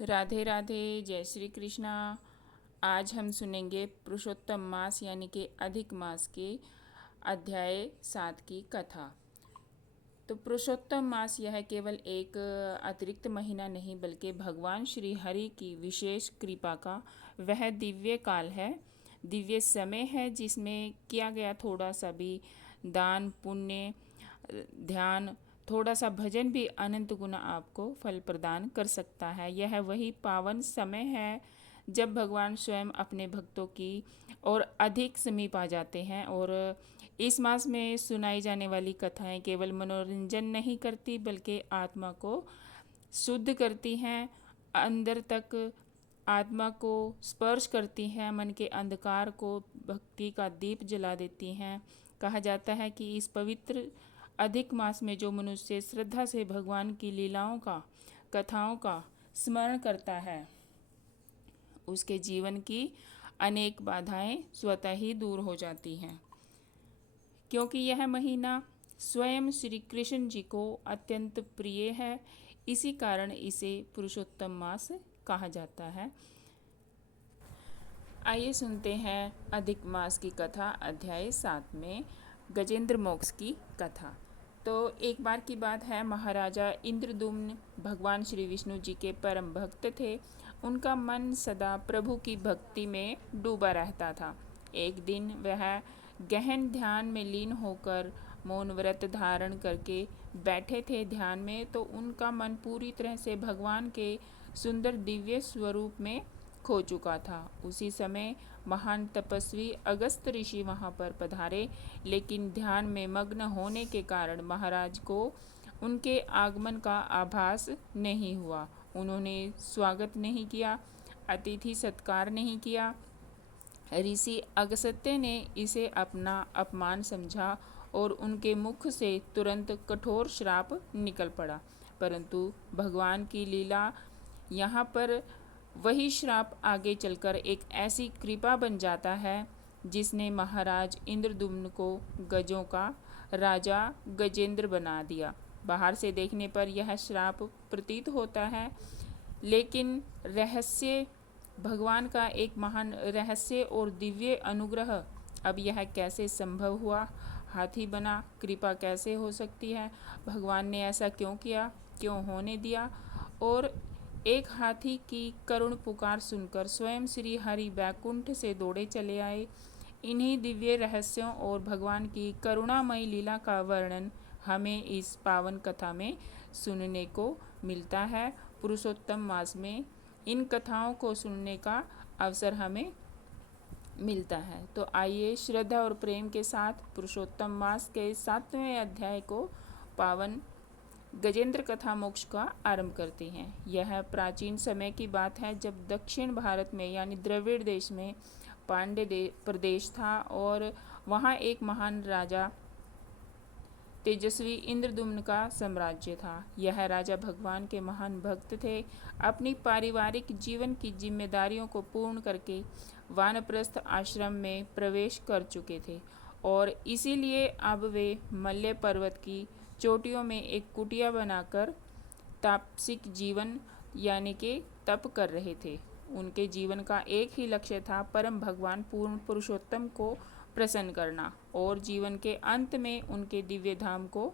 राधे राधे, जय श्री कृष्णा। आज हम सुनेंगे पुरुषोत्तम मास यानी कि अधिक मास के अध्याय 7 की कथा। तो पुरुषोत्तम मास यह केवल एक अतिरिक्त महीना नहीं बल्कि भगवान श्री हरि की विशेष कृपा का वह दिव्य काल है, दिव्य समय है जिसमें किया गया थोड़ा सा भी दान पुण्य, ध्यान, थोड़ा सा भजन भी अनंत गुना आपको फल प्रदान कर सकता है। यह वही पावन समय है जब भगवान स्वयं अपने भक्तों की और अधिक समीप आ जाते हैं। और इस मास में सुनाई जाने वाली कथाएं केवल मनोरंजन नहीं करती बल्कि आत्मा को शुद्ध करती हैं, अंदर तक आत्मा को स्पर्श करती हैं, मन के अंधकार को भक्ति का दीप जला देती हैं। कहा जाता है कि इस पवित्र अधिक मास में जो मनुष्य श्रद्धा से भगवान की लीलाओं का, कथाओं का स्मरण करता है, उसके जीवन की अनेक बाधाएं स्वतः ही दूर हो जाती हैं, क्योंकि यह महीना स्वयं श्री कृष्ण जी को अत्यंत प्रिय है। इसी कारण इसे पुरुषोत्तम मास कहा जाता है। आइए सुनते हैं अधिक मास की कथा अध्याय 7 में गजेंद्र मोक्ष की कथा। तो एक बार की बात है, महाराजा इंद्रदुम्न भगवान श्री विष्णु जी के परम भक्त थे। उनका मन सदा प्रभु की भक्ति में डूबा रहता था। एक दिन वह गहन ध्यान में लीन होकर मौन व्रत धारण करके बैठे थे। ध्यान में तो उनका मन पूरी तरह से भगवान के सुंदर दिव्य स्वरूप में खो चुका था। उसी समय महान तपस्वी अगस्त ऋषि वहां पर पधारे, लेकिन ध्यान में मग्न होने के कारण महाराज को उनके आगमन का आभास नहीं हुआ। उन्होंने स्वागत नहीं किया, अतिथि सत्कार नहीं किया। ऋषि अगस्त्य ने इसे अपना अपमान समझा और उनके मुख से तुरंत कठोर श्राप निकल पड़ा। परंतु भगवान की लीला यहाँ पर वही श्राप आगे चलकर एक ऐसी कृपा बन जाता है जिसने महाराज इंद्रदुम्न को गजों का राजा गजेंद्र बना दिया। बाहर से देखने पर यह श्राप प्रतीत होता है, लेकिन रहस्य भगवान का एक महान रहस्य और दिव्य अनुग्रह। अब यह कैसे संभव हुआ? हाथी बना, कृपा कैसे हो सकती है? भगवान ने ऐसा क्यों किया, क्यों होने दिया? और एक हाथी की करुण पुकार सुनकर स्वयं श्री हरि वैकुंठ से दौड़े चले आए। इन्हीं दिव्य रहस्यों और भगवान की करुणामयी लीला का वर्णन हमें इस पावन कथा में सुनने को मिलता है। पुरुषोत्तम मास में इन कथाओं को सुनने का अवसर हमें मिलता है। तो आइए श्रद्धा और प्रेम के साथ पुरुषोत्तम मास के 7वें अध्याय को पावन गजेंद्र कथा मोक्ष का आरंभ करते हैं। यह प्राचीन समय की बात है जब दक्षिण भारत में यानी द्रविड़ देश में पांड्य प्रदेश था और वहाँ एक महान राजा तेजस्वी इंद्रदुम्न का साम्राज्य था। यह राजा भगवान के महान भक्त थे। अपनी पारिवारिक जीवन की जिम्मेदारियों को पूर्ण करके वानप्रस्थ आश्रम में प्रवेश कर चुके थे और इसीलिए अब वे मल्य पर्वत की चोटियों में एक कुटिया बनाकर तापसिक जीवन यानी कि तप कर रहे थे। उनके जीवन का एक ही लक्ष्य था, परम भगवान पूर्ण पुरुषोत्तम को प्रसन्न करना और जीवन के अंत में उनके दिव्य धाम को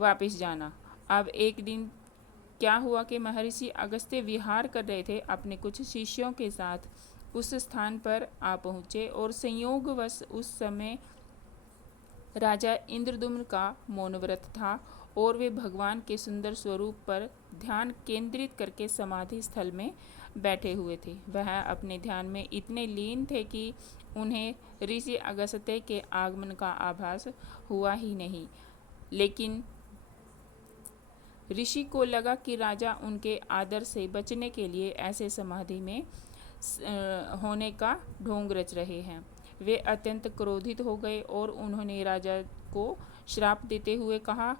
वापस जाना। अब एक दिन क्या हुआ कि महर्षि अगस्त्य विहार कर रहे थे, अपने कुछ शिष्यों के साथ उस स्थान पर आ पहुँचे और संयोगवश उस समय राजा इंद्रदुम्न का मौन व्रत था और वे भगवान के सुंदर स्वरूप पर ध्यान केंद्रित करके समाधि स्थल में बैठे हुए थे। वह अपने ध्यान में इतने लीन थे कि उन्हें ऋषि अगस्त्य के आगमन का आभास हुआ ही नहीं। लेकिन ऋषि को लगा कि राजा उनके आदर से बचने के लिए ऐसे समाधि में होने का ढोंग रच रहे हैं। वे अत्यंत क्रोधित हो गए और उन्होंने राजा को श्राप देते हुए कहा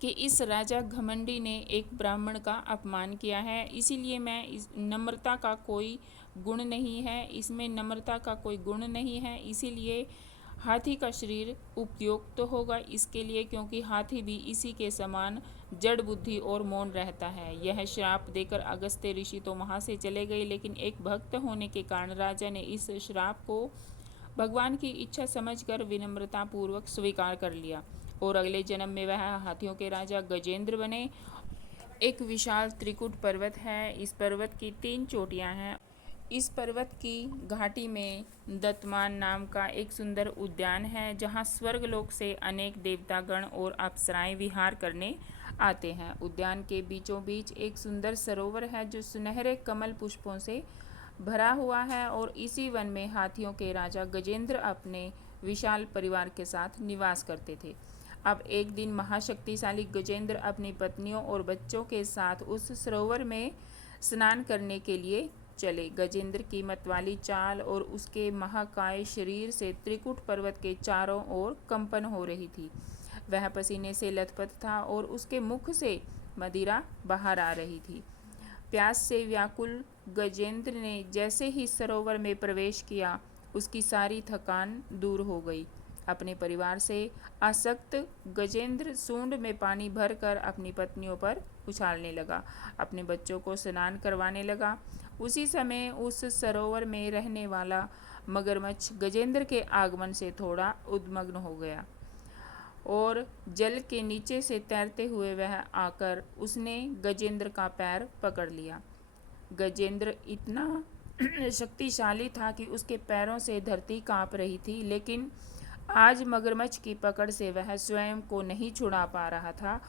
कि इस राजा घमंडी ने एक ब्राह्मण का अपमान किया है, इसीलिए मैं इस नम्रता का कोई गुण नहीं है, इसमें नम्रता का कोई गुण नहीं है, इसीलिए हाथी का शरीर उपयुक्त तो होगा इसके लिए, क्योंकि हाथी भी इसी के समान जड़ बुद्धि और मौन रहता है। यह श्राप देकर अगस्त्य ऋषि तो वहां से चले गए, लेकिन एक भक्त होने के कारण राजा ने इस श्राप को भगवान की इच्छा समझकर विनम्रता पूर्वक स्वीकार कर लिया और अगले जन्म में वह हाथियों के राजा गजेंद्र बने। एक विशाल त्रिकुट पर्वत है। इस पर्वत की 3 चोटियां हैं। इस पर्वत की घाटी में दत्तमान नाम का एक सुंदर उद्यान है, जहां स्वर्गलोक से अनेक देवतागण और अप्सराएं विहार करने आते हैं। उद्यान के बीचों बीच एक सुंदर सरोवर है जो सुनहरे कमल पुष्पों से भरा हुआ है, और इसी वन में हाथियों के राजा गजेंद्र अपने विशाल परिवार के साथ निवास करते थे। अब एक दिन महाशक्तिशाली गजेंद्र अपनी पत्नियों और बच्चों के साथ उस सरोवर में स्नान करने के लिए चले। गजेंद्र की मतवाली चाल और उसके महाकाय शरीर से त्रिकुट पर्वत के चारों ओर कंपन हो रही थी। वह पसीने से लथपथ था और उसके मुख से मदिरा बाहर आ रही थी। प्यास से व्याकुल गजेंद्र ने जैसे ही सरोवर में प्रवेश किया, उसकी सारी थकान दूर हो गई। अपने परिवार से आसक्त गजेंद्र सूंड में पानी भरकर अपनी पत्नियों पर उछालने लगा, अपने बच्चों को स्नान करवाने लगा। उसी समय उस सरोवर में रहने वाला मगरमच्छ गजेंद्र के आगमन से थोड़ा उद्विग्न हो गया और जल के नीचे से तैरते हुए वह आकर उसने गजेंद्र का पैर पकड़ लिया। गजेंद्र इतना शक्तिशाली था कि उसके पैरों से धरती कांप रही थी, लेकिन आज मगरमच्छ की पकड़ से वह स्वयं को नहीं छुड़ा पा रहा था।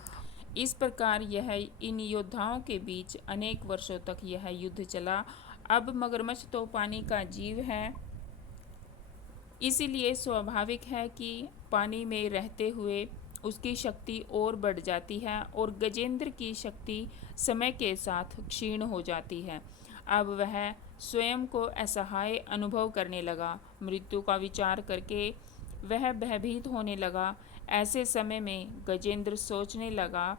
इस प्रकार यह इन योद्धाओं के बीच अनेक वर्षों तक यह युद्ध चला। अब मगरमच्छ तो पानी का जीव है, इसीलिए स्वाभाविक है कि पानी में रहते हुए उसकी शक्ति और बढ़ जाती है और गजेंद्र की शक्ति समय के साथ क्षीण हो जाती है। अब वह स्वयं को असहाय अनुभव करने लगा। मृत्यु का विचार करके वह भयभीत होने लगा। ऐसे समय में गजेंद्र सोचने लगा,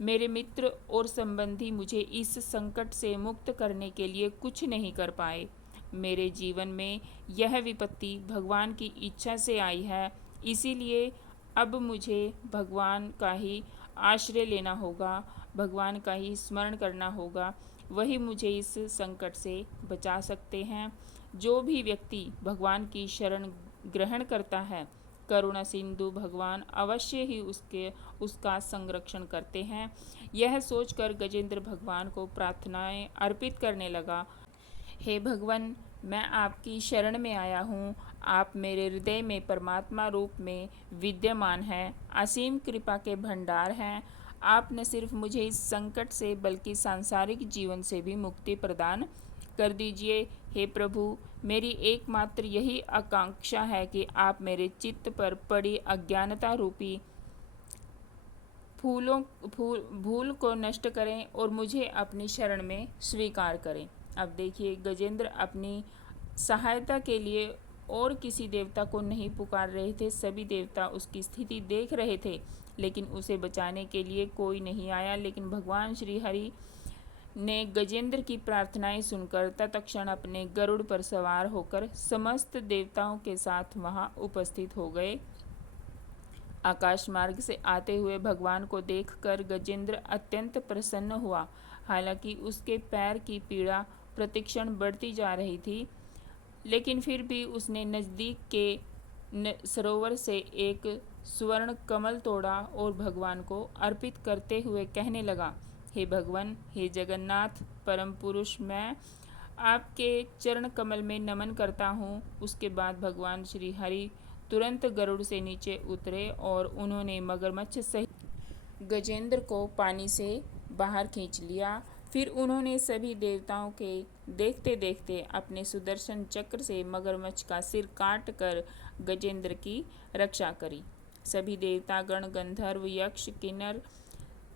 मेरे मित्र और संबंधी मुझे इस संकट से मुक्त करने के लिए कुछ नहीं कर पाए। मेरे जीवन में यह विपत्ति भगवान की इच्छा से आई है, इसीलिए अब मुझे भगवान का ही आश्रय लेना होगा, भगवान का ही स्मरण करना होगा। वही मुझे इस संकट से बचा सकते हैं। जो भी व्यक्ति भगवान की शरण ग्रहण करता है, करुणा सिंधु भगवान अवश्य ही उसका संरक्षण करते हैं। यह सोचकर गजेंद्र भगवान को प्रार्थनाएं अर्पित करने लगा। हे भगवान, मैं आपकी शरण में आया हूँ। आप मेरे हृदय में परमात्मा रूप में विद्यमान हैं, असीम कृपा के भंडार हैं। आप न सिर्फ मुझे इस संकट से बल्कि सांसारिक जीवन से भी मुक्ति प्रदान कर दीजिए। हे प्रभु, मेरी एकमात्र यही आकांक्षा है कि आप मेरे चित्त पर पड़ी अज्ञानता रूपी भूल को नष्ट करें और मुझे अपनी शरण में स्वीकार करें। अब देखिए, गजेंद्र अपनी सहायता के लिए और किसी देवता को नहीं पुकार रहे थे। सभी देवता उसकी स्थिति देख रहे थे, लेकिन उसे बचाने के लिए कोई नहीं आया। लेकिन भगवान श्री हरि ने गजेंद्र की प्रार्थनाएं सुनकर तत्क्षण अपने गरुड़ पर सवार होकर समस्त देवताओं के साथ वहां उपस्थित हो गए। आकाश मार्ग से आते हुए भगवान को देखकर गजेंद्र अत्यंत प्रसन्न हुआ। हालांकि उसके पैर की पीड़ा प्रतिक्षण बढ़ती जा रही थी, लेकिन फिर भी उसने नज़दीक के सरोवर से एक स्वर्ण कमल तोड़ा और भगवान को अर्पित करते हुए कहने लगा, हे भगवान, हे जगन्नाथ परम पुरुष, मैं आपके चरण कमल में नमन करता हूँ। उसके बाद भगवान श्री हरि तुरंत गरुड़ से नीचे उतरे और उन्होंने मगरमच्छ सहित गजेंद्र को पानी से बाहर खींच लिया। फिर उन्होंने सभी देवताओं के देखते देखते अपने सुदर्शन चक्र से मगरमच्छ का सिर काट कर गजेंद्र की रक्षा करी। सभी देवतागण, गंधर्व, यक्ष, किन्नर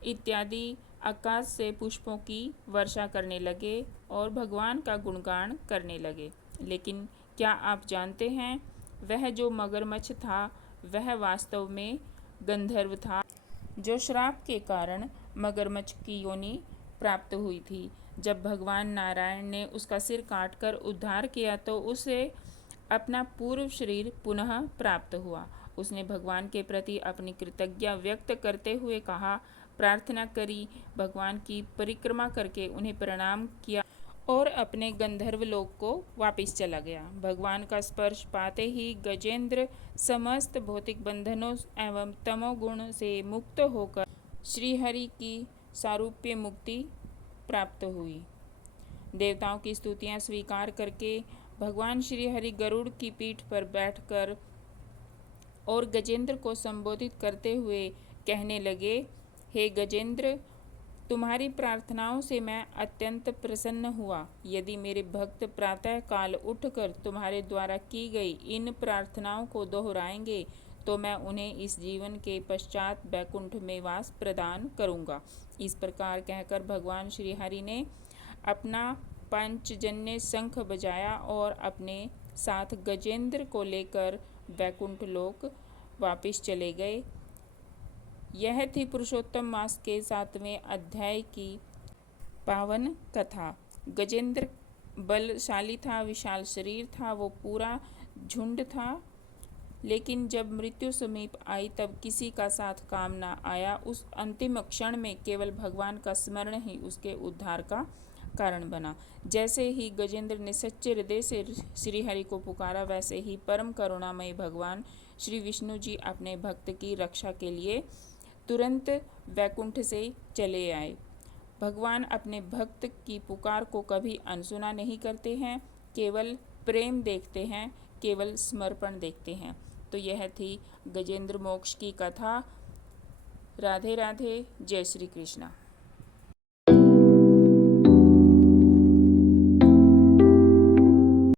इत्यादि आकाश से पुष्पों की वर्षा करने लगे और भगवान का गुणगान करने लगे। लेकिन क्या आप जानते हैं, वह जो मगरमच्छ था वह वास्तव में गंधर्व था, जो श्राप के कारण मगरमच्छ की योनि प्राप्त हुई थी। जब भगवान नारायण ने उसका सिर काटकर उद्धार किया तो उसे अपना पूर्व शरीर पुनः प्राप्त हुआ। उसने भगवान के प्रति अपनी कृतज्ञता व्यक्त करते हुए कहा, प्रार्थना करी, भगवान की परिक्रमा करके उन्हें प्रणाम किया और अपने गंधर्व लोक को वापस चला गया। भगवान का स्पर्श पाते ही गजेंद्र समस्त भौतिक बंधनों एवं तमोगुण से मुक्त होकर श्रीहरि की सारूप्य मुक्ति प्राप्त हुई। देवताओं की स्तुतियां स्वीकार करके भगवान श्रीहरि गरुड़ की पीठ पर बैठकर और गजेंद्र को संबोधित करते हुए कहने लगे, हे गजेंद्र, तुम्हारी प्रार्थनाओं से मैं अत्यंत प्रसन्न हुआ। यदि मेरे भक्त प्रातः काल उठकर तुम्हारे द्वारा की गई इन प्रार्थनाओं को दोहराएंगे तो मैं उन्हें इस जीवन के पश्चात बैकुंठ में वास प्रदान करूंगा। इस प्रकार कहकर भगवान श्री हरि ने अपना पंचजन्य शंख बजाया और अपने साथ गजेंद्र को लेकर बैकुंठ लोक वापिस चले गए। यह थी पुरुषोत्तम मास के 7वें अध्याय की पावन कथा। गजेंद्र बलशाली था, विशाल शरीर था, वो पूरा झुंड था, लेकिन जब मृत्यु समीप आई तब किसी का साथ काम ना आया। उस अंतिम क्षण में केवल भगवान का स्मरण ही उसके उद्धार का कारण बना। जैसे ही गजेंद्र ने सच्चे हृदय से श्रीहरि को पुकारा, वैसे ही परम करुणामय भगवान श्री विष्णु जी अपने भक्त की रक्षा के लिए तुरंत वैकुंठ से चले आए। भगवान अपने भक्त की पुकार को कभी अनसुना नहीं करते हैं, केवल प्रेम देखते हैं, केवल समर्पण देखते हैं। तो यह थी गजेंद्र मोक्ष की कथा। राधे राधे, जय श्री कृष्णा।